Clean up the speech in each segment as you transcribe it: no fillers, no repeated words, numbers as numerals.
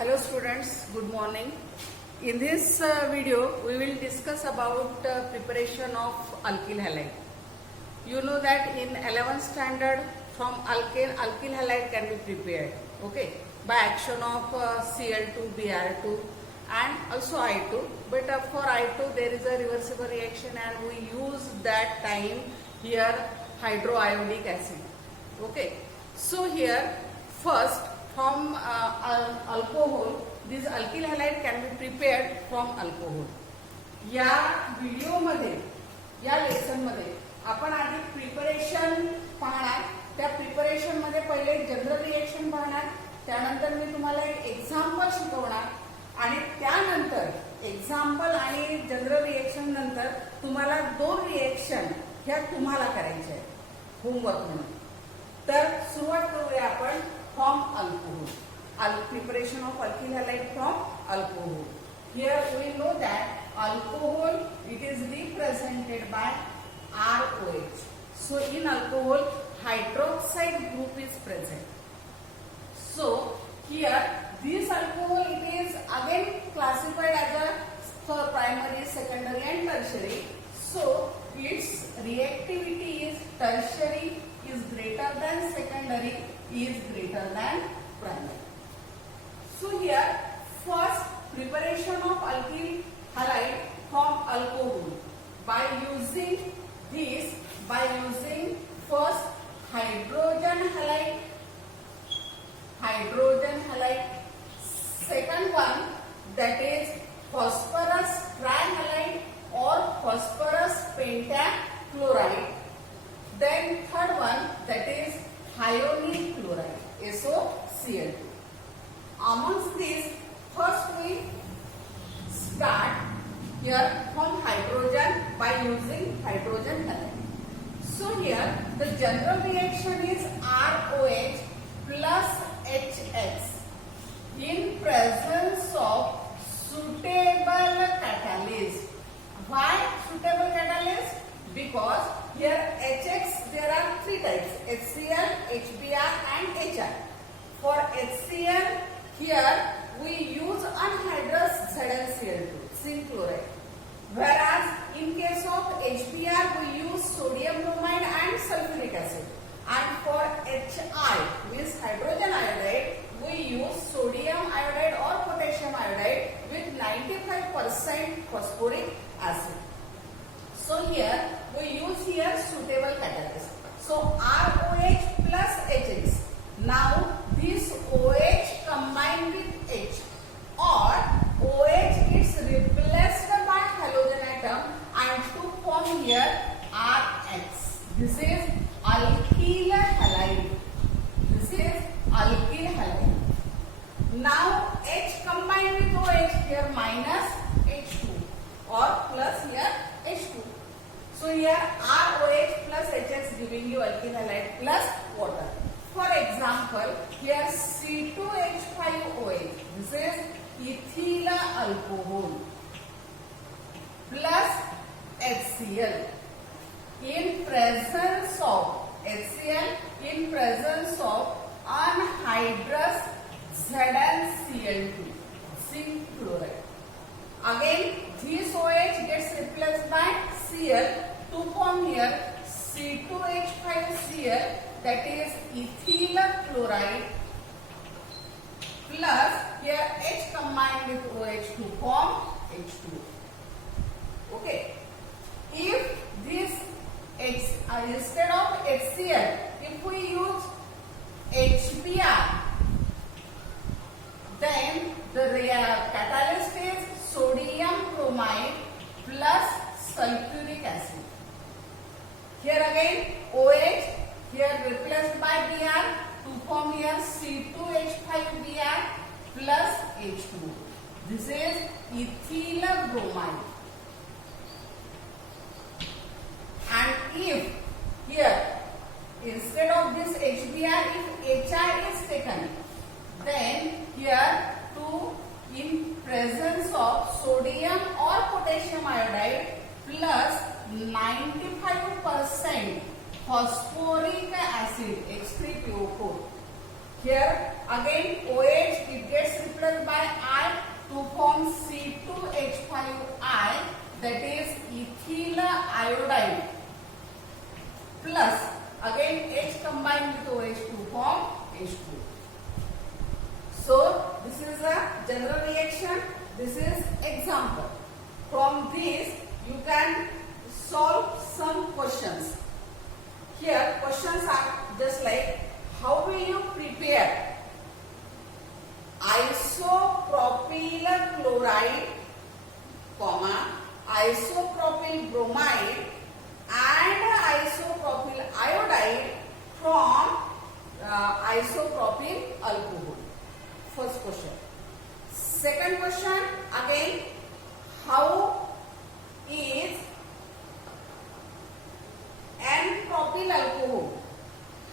Hello students, good morning. In this video, we will discuss about preparation of alkyl halide. You know that in 11th standard, from alkyl halide can be prepared, okay, by action of Cl2, Br2 and also I2. But for I2, there is a reversible reaction and we use that time here hydroiodic acid, okay. So here first from alcohol, this alkyl halide can be prepared from alcohol. या video मध्ये या lesson मध्ये आपण आधी preparation पाहणार. त्या preparation मध्ये पहिले जनरल रिएक्शन पाहणार, त्यानंतर मी तुम्हाला एक एक्झाम्पल शिकवणार आणि त्यानंतर एक्झाम्पल आणि जनरल रिएक्शन नंतर तुम्हाला दोन रिएक्शन ह्या तुम्हाला करायच्या आहेत होमवर्क म्हणून. तर सुरुवात करूया आपण from alcohol. Preparation of alkyl halide from alcohol. Here we know that alcohol, it is represented by ROH. So in alcohol, hydroxide group is present. So here this alcohol, it is again classified as a primary, secondary and tertiary. So its reactivity is tertiary is greater than secondary is greater than primary. So here first preparation of alkyl halide from alcohol by using first hydrogen halide, second one that is phosphorus trihalide or phosphorus pentachloride, then third one that is ionic chloride, SOCl2. Amongst these, first we start here from hydrogen by using hydrogen halide. So here the general reaction is ROH plus HX in presence of suitable catalyst. Why suitable catalyst? Because here HX there are three types: HCl, HBr and HI. For HCl here we use anhydrous ZnCl2, zinc chloride. Whereas in case of HBr we use sodium bromide and sulfuric acid. And for HI means hydrogen iodide we use sodium iodide or potassium iodide with 95% phosphoric acid. So here we use here suitable catalyst. So ROH plus HX. Now this OH combined with H or OH is replaced by halogen atom and to form here RX. This is alkyl halide. This is alkyl halide. Now H combined with OH here minus H2 or plus here H2. So here ROH plus HX giving you alkyl halide plus water. For example, here C2H5OH, this is ethyl alcohol plus HCl in presence of HCl in presence of anhydrous ZnCl2, zinc chloride. Again, this OH gets replaced by Cl to form here C2H5Cl, that is ethyl chloride plus here H combined with OH to form H2. Okay. If this instead of HCl, if we use HBr, then the catalyst is sodium bromide plus sulfuric acid. Here again OH here replaced by Br to form here C2H5Br plus H2. This is ethyl bromide. And if here instead of this HBr if HI is taken, then here in presence of sodium or potassium iodide plus 95% phosphoric acid H3PO4 Here again OH it gets replaced by I to form C2H5I, that is ethyl iodide, plus again H combined with OH to form H2. So this is a general reaction, this is example. From this you can solve some questions. Here questions are just like, how will you prepare isopropyl chloride, isopropyl bromide and isopropyl iodide from isopropyl alcohol? First question. Second question again, how is N-propyl alcohol?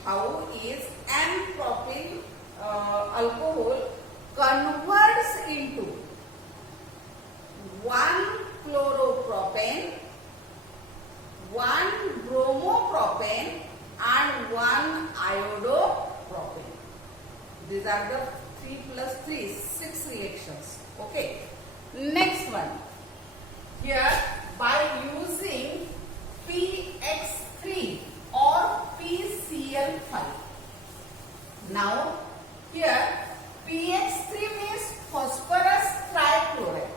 How is N-propyl alcohol converts into 1 chloropropane, 1 bromopropane and 1 iodopropane. These are the 3 plus 3, 6 reactions. Okay. Next one. Here by using PX3 or PCl5. Now here PX3 means phosphorus trichloride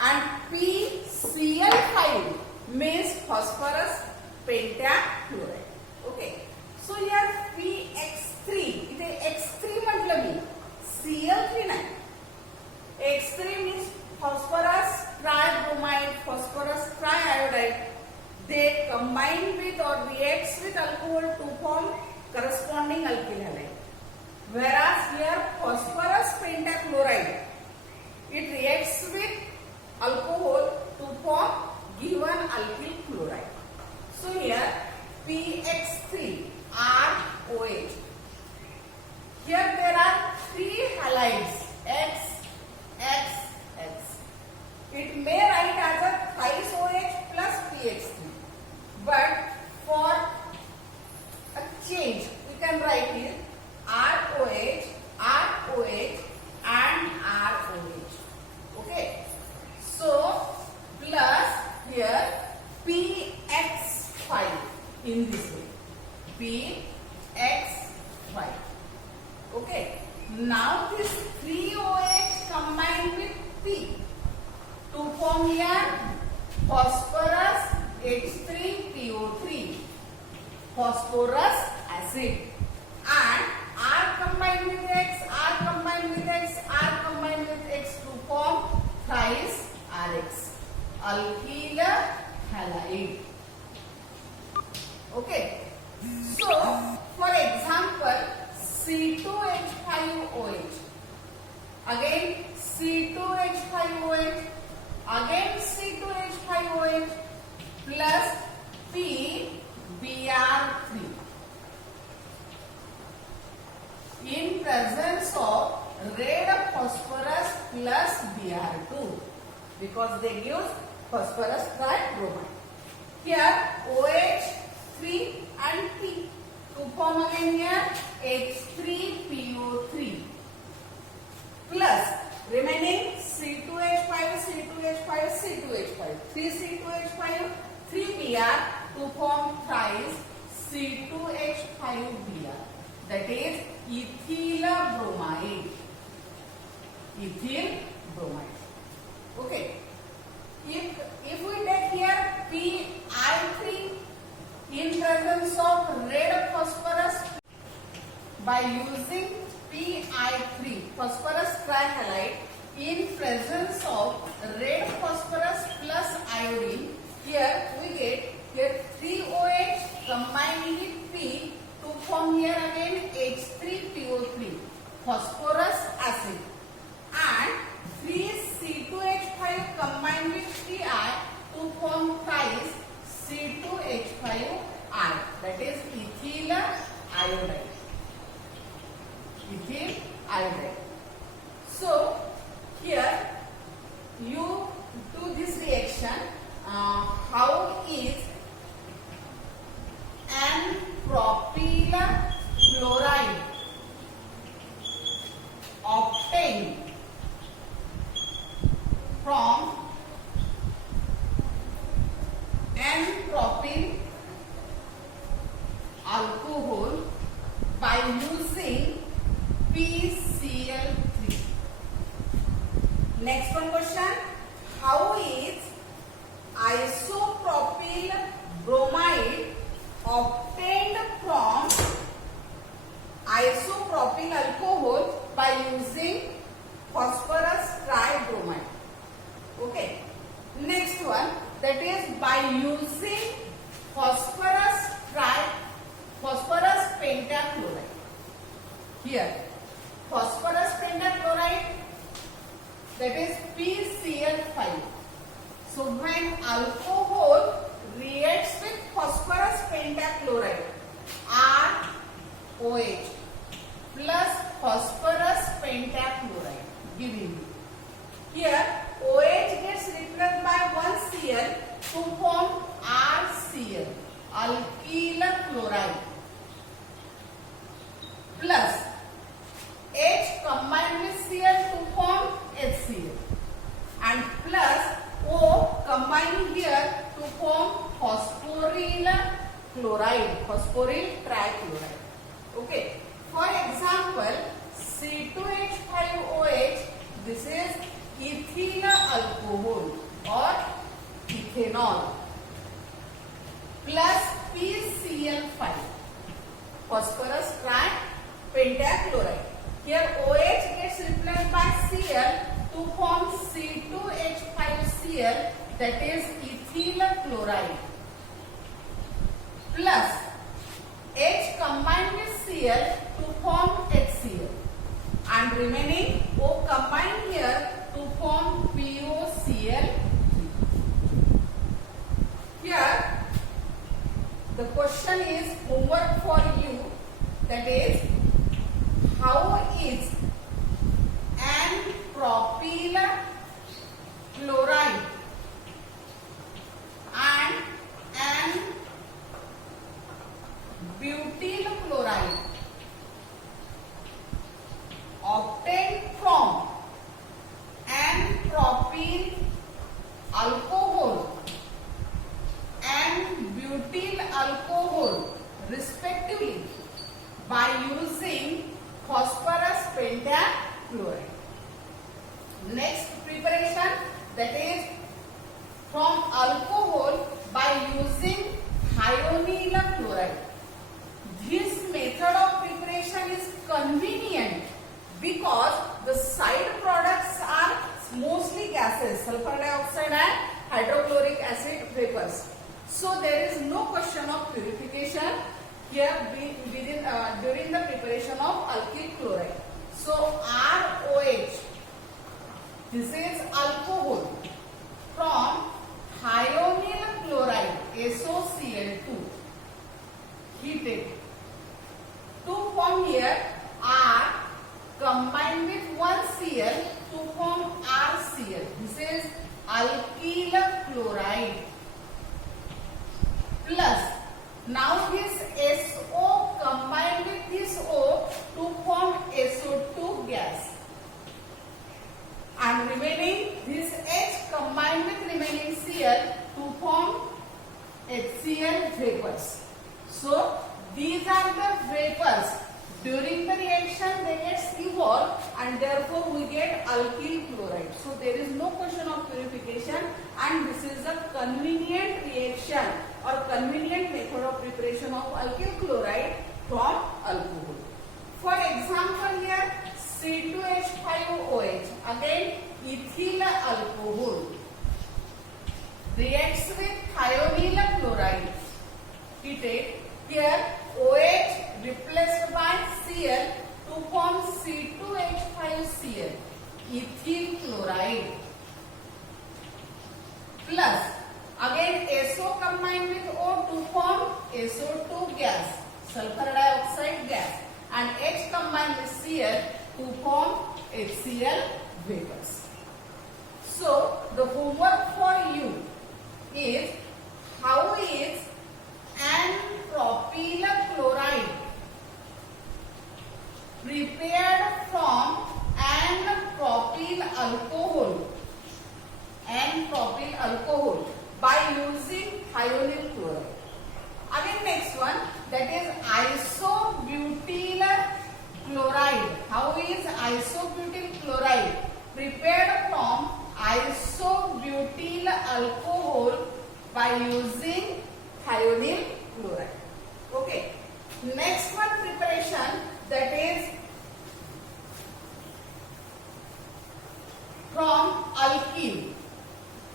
and PCl5 means phosphorus pentachloride. Okay. So here PX3 इथे X3 म्हटलं मी, Cl3 नाही. X3 means phosphorus tribromide, phosphorus triiodide. They combine with or reacts with alcohol to form corresponding alkyl halide. Whereas here phosphorus pentachloride, it reacts with alcohol to form given alkyl chloride. So here PX3 ROH. Here there are 3 halides X, X, X. It may write as a thrice OH plus PX3. But for a change, we can write here ROH, ROH and ROH. Okay. So plus here PX5 in this way. PX5. Okay. Now this 3OH combined with P to form here phosphorus H3PO3, phosphorus acid, and R combined with X, R combined with X, R combined with X to form thrice RX, alkyl halide. Okay. So for example, C2H5OH, again C2H5OH, again C2H5OH plus PBr3 in presence of red phosphorus plus Br2, because they give phosphorus tribromide. Here OH3 and P to form again here H3PO3 plus remaining C2H5, C2H5, C2H5, 3C2H5, 3Br to form thrice C2H5Br, that is ethyl bromide. Ethyl bromide. Okay. If we take here Pi3 in presence of red phosphorus, by using Pi3 phosphorus trihalide in presence of red phosphorus plus iodine, here we get here 3OH combined with P to form here again H3PO3 phosphorus acid, and 3C2H5 combined with Pi to form thrice C2H5I, that is ethyl iodide. Ethyl iodide. So here you do this reaction. How is N-propyl chloride N-propyl alcohol by using PCl3. Next one question. How is isopropyl bromide obtained from isopropyl alcohol by using phosphorus tribromide? Okay. Next one, that is by using phosphorus pentachloride. Here, phosphorus pentachloride, that is PCl5. So when alcohol reacts with phosphorus pentachloride, ROH plus phosphorus pentachloride giving you. Here OH gets replaced by 1 Cl to form RCl, alkyl chloride, plus H combined with Cl to form HCl, and plus O combining here to form phosphoryl chloride, phosphoryl trichloride. Okay. For example, C2H5OH, this is ethyl alcohol or ethanol, plus PCl5, phosphorus pentachloride. Here OH gets replaced by Cl to form C2H5Cl, that is ethyl chloride, plus H combined with Cl to form HCl, and remaining O combined here to form POCl3. Here the question is homework for you, that is, how is N-propyl chloride and N-butyl chloride obtained from N-propyl alcohol and butyl alcohol respectively by using phosphorus pentachloride. Next preparation, that is from alcohol by using thionyl chloride. This method of preparation is convenient because the side products are mostly gases, sulfur dioxide and hydrochloric acid vapors. So there is no question of purification here during the preparation of alkyl chloride. So ROH, this is alcohol from thionyl chloride, SOCl2, heated to form here R combined with 1 Cl to form RCl. This is alkyl chloride, plus now this SO combined with this O to form SO2 gas, and remaining this H combined with remaining Cl to form HCl vapors. So these are the vapors. During the reaction they get evolved and therefore we get alkyl chloride. So there is no question of purification, and this is a convenient reaction or convenient method of preparation of alkyl chloride from alcohol. For example, here C2H5OH, again ethyl alcohol, reacts with thionyl chloride, heated. Here OH replaced by Cl to form C2H5Cl, ethyl chloride, plus again SO combined with O to form SO2 gas, sulfur dioxide gas, and H combined with Cl to form HCl vapors. So the homework for you is, how is N-propyl chloride prepared from N-propyl alcohol by using thionyl chloride. Again next one, that is isobutyl chloride. How is isobutyl chloride? Prepared from isobutyl alcohol by using thionyl chloride. Okay. Next one preparation, that is from alkene.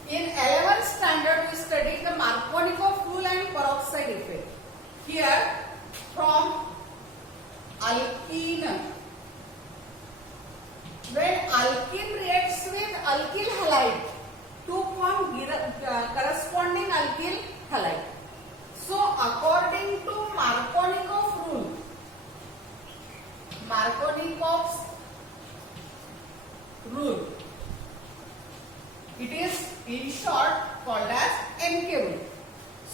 In 11th standard we studied the Markovnikov rule and peroxide effect. Here from alkene, when alkene reacts with alkyl halide to form corresponding alkyl halide. So according to Markovnikov rule, Markovnikov's rule, it is in short called as MK rule.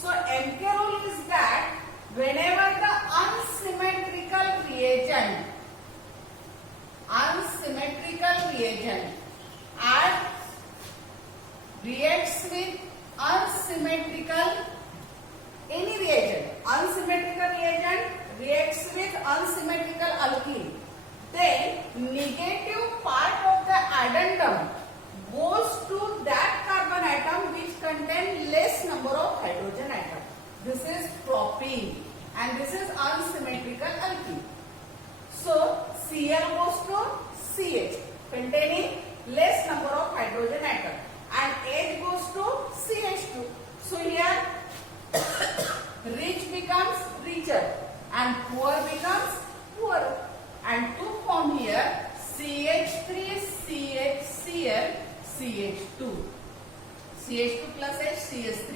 So MK rule is that whenever the unsymmetrical reagent reacts with unsymmetrical alkene, then negative part of the addendum goes to that carbon atom which contain less number of hydrogen atom. This is propene and this is unsymmetrical alkene. So Cl goes to CH containing less number of hydrogen atom and H goes to CH2. So here rich becomes richer and poor becomes poorer, and to form here CH3 CHCl CH2 plus H CH3,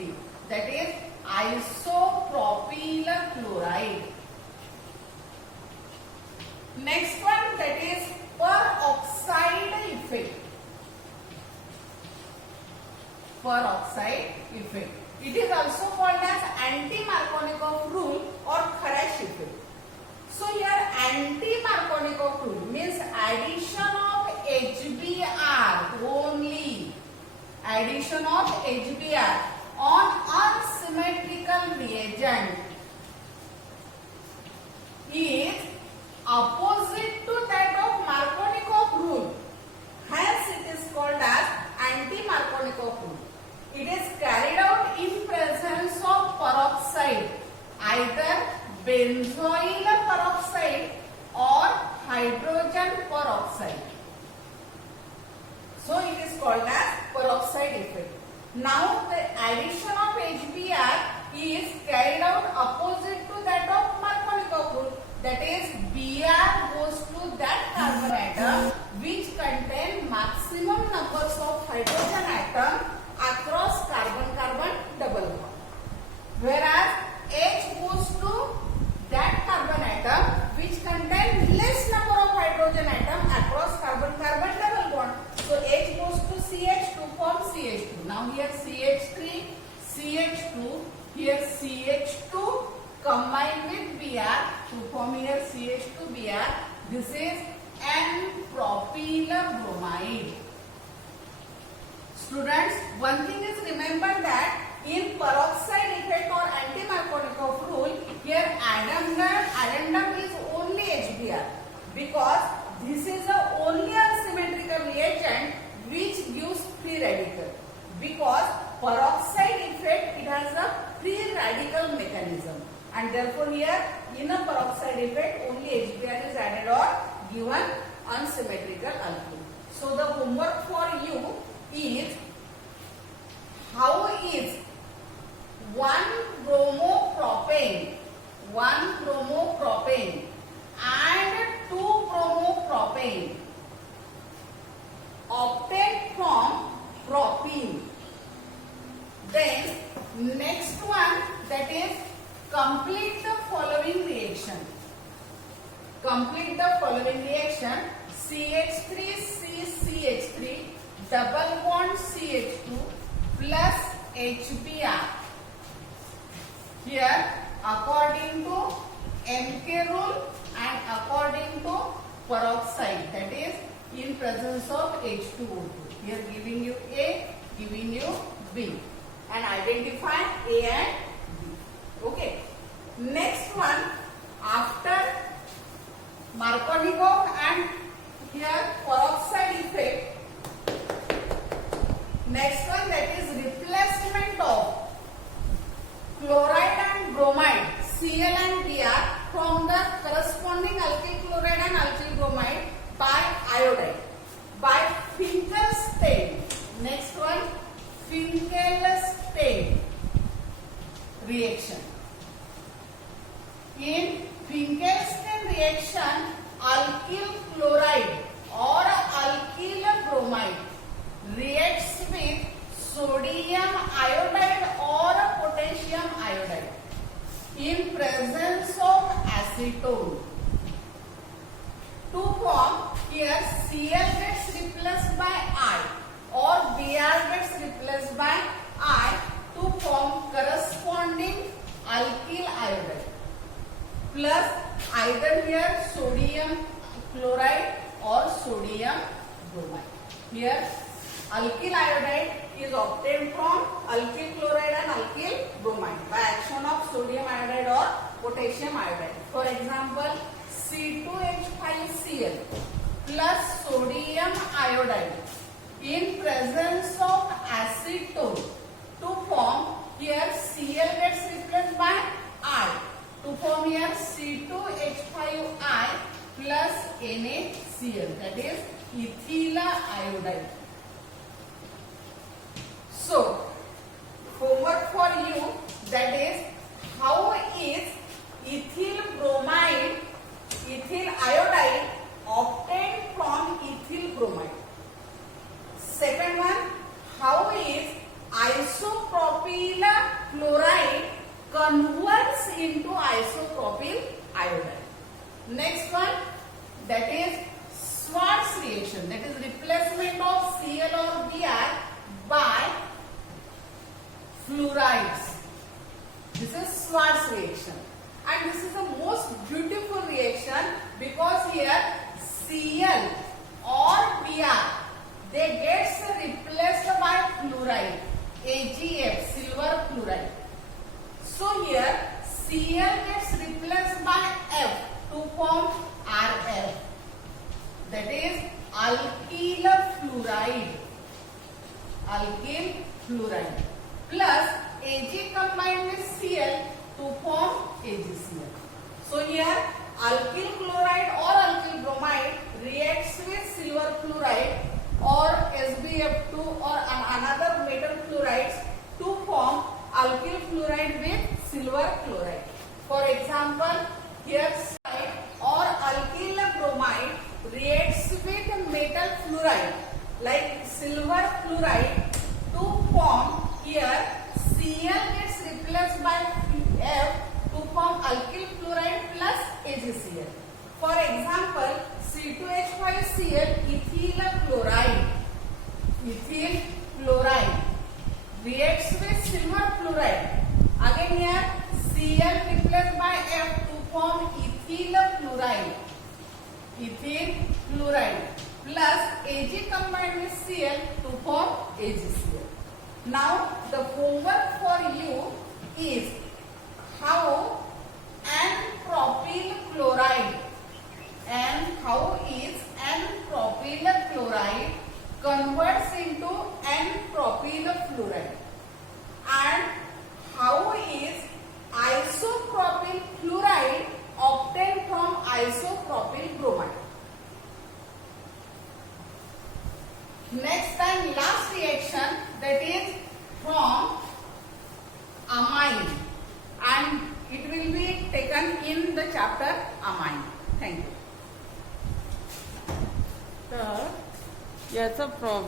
that is isopropyl chloride. Next one, that is peroxide effect. Peroxide effect. It is also called as anti-Markovnikov rule or Kharash effect. So here anti-Markovnikov rule means addition of HBr only. Addition of HBr on unsymmetrical reagent is opposite to that of Markovnikov rule. Hence it is called as anti-Markovnikov rule. It is carried out in presence of peroxide, either benzoyl peroxide or hydrogen peroxide. So it is called as peroxide effect. Now the addition of HBr is carried out opposite to that of Markovnikov rule. That is Br goes to that carbon atom which contain maximum numbers of hydrogen atom across carbon-carbon double bond. Whereas H goes to that carbon atom which contain less number of hydrogen atom across carbon-carbon double bond. So H goes to CH to form CH2. Now here CH3, CH2, here CH2 combined with Br to form here CH2Br. This is N-propyl bromide. Students, one thing is remember that in peroxide effect or anti-Markovnikov rule, here addendum is only HBr because this is the only unsymmetrical reagent which gives free radical. Because peroxide effect, it has a free radical mechanism, and therefore here in a peroxide effect only HBr is added or given unsymmetrical alkene. So the homework for you is how is 1-bromopropane and 2-bromopropane obtained from propene. Then next one, that is complete the following reaction. Complete the following reaction. CH3CCH3 double bond CH2 plus HBr. Here according to MK rule and according to peroxide, that is in presence of H2O2. Here giving you A, giving you B. and identify A and B. Okay. Next one, after Markovnikov and here peroxide effect. Next one, that is replacement of chloride and bromide, Cl and Br, from the corresponding alkyl chloride and alkyl bromide by iodide, by Finkelstein. Next one, Finkelstein reaction. In Finkelstein reaction, alkyl chloride or alkyl bromide reacts with sodium iodide or potassium iodide in presence of acetone to form here Cl gets replaced by I or Br gets replaced by I to form corresponding alkyl iodide plus either here sodium chloride or sodium bromide. Here alkyl iodide is obtained from alkyl chloride and alkyl bromide by action of sodium iodide or potassium iodide. For example, C2H5Cl plus sodium iodide in presence of acetone to form here Cl gets replaced by I to form here C2H5I plus NaCl, that is ethyl iodide. So, homework for you, that is how is ethyl bromide, ethyl iodide obtained from ethyl bromide. Second one, how is isopropyl chloride converts into isopropyl iodide. Next one, that is Schwarz reaction, that is replacement of Cl or Br by fluorides. This is Schwarz reaction, and this is the most beautiful reaction because here Cl or Br they gets replaced by fluoride, AgF, silver fluoride. So here Cl gets replaced by F to form Rf, that is alkyl fluoride, alkyl fluoride plus Ag combined with Cl to form AgCl. So here alkyl chloride or alkyl bromide reacts with silver fluoride or SbF2 or another metal fluorides to form alkyl fluoride with silver chloride. For example, here side or alkyl bromide reacts with metal fluoride like silver fluoride to form here Cl gets replaced by F to form alkyl fluoride plus AgCl. For example, C2H5Cl ethyl chloride reacts with silver fluoride. Again here Cl replaced by F to form ethyl fluoride plus Ag combined with Cl to form AgCl. Now the homework for you is how N-propyl chloride and how is N-propyl chloride converts into N-propyl fluoride and how is isopropyl fluoride obtained from isopropyl bromide. Next and last reaction, that is from amine, and it will be taken in the chapter amine. Thank you. तर याचा problem